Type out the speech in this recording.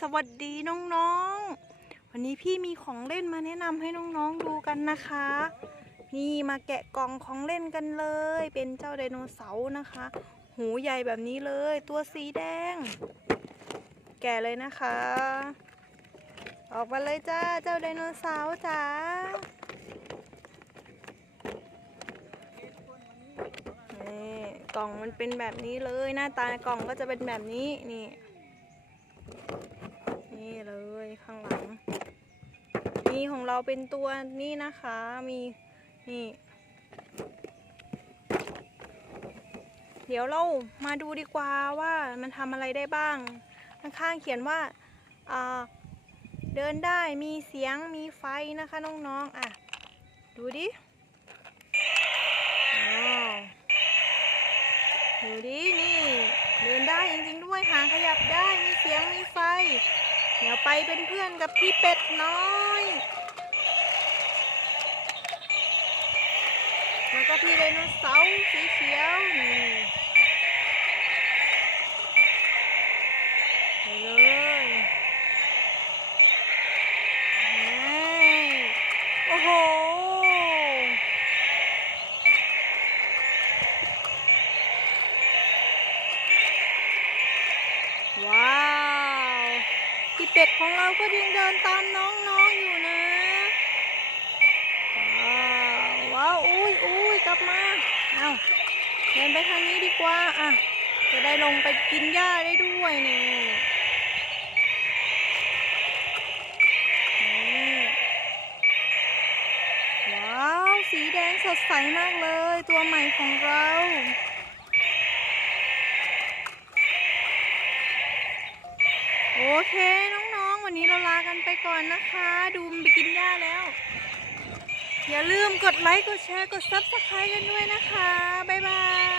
สวัสดีน้องๆ วันนี้พี่มีของเล่นมาแนะนำให้น้องๆดูกันนะคะ นี่มาแกะกล่องของเล่นกันเลย เป็นเจ้าไดโนเสาร์นะคะ หูใหญ่แบบนี้เลย ตัวสีแดง แกะเลยนะคะ ออกมาเลยจ้า เจ้าไดโนเสาร์จ๋านี่กล่องมันเป็นแบบนี้เลย หน้าตากล่องก็จะเป็นแบบนี้นี่ นี่เลยข้างหลัง นี่ของเราเป็นตัวนี่นะคะ มีนี่ เดี๋ยวเรามาดูดีกว่าว่ามันทำอะไรได้บ้างข้างๆเขียนว่าเดินได้มีเสียงมีไฟนะคะน้องๆอะ ดูดิดูดินี่ เดินได้จริงๆด้วยหางขยับได้มีเสียงมีไฟ เดี๋ยวไปเป็นเพื่อนกับพี่เป็ดน้อย แล้วก็พี่ไดโนเสาร์สีเขียวนี่ไปเลยนี่โอ้โห พี่เป็ดของเราก็ยังเดินตามน้องๆอยู่นะว้าวว้าวอุ้ยอุ้ยกลับมาเอาเดินไปทางนี้ดีกว่าอะจะได้ลงไปกินหญ้าได้ด้วยนี่นี่ว้าว สีแดงสดใสมากเลย ตัวใหม่ของเรา เคน้องๆ วันนี้เราลากันไปก่อนนะคะ ดูมไปกินหญ้าแล้ว อย่าลืมกดไลค์ กดแชร์ กดซับสไครต์กันด้วยนะคะ บ๊ายบาย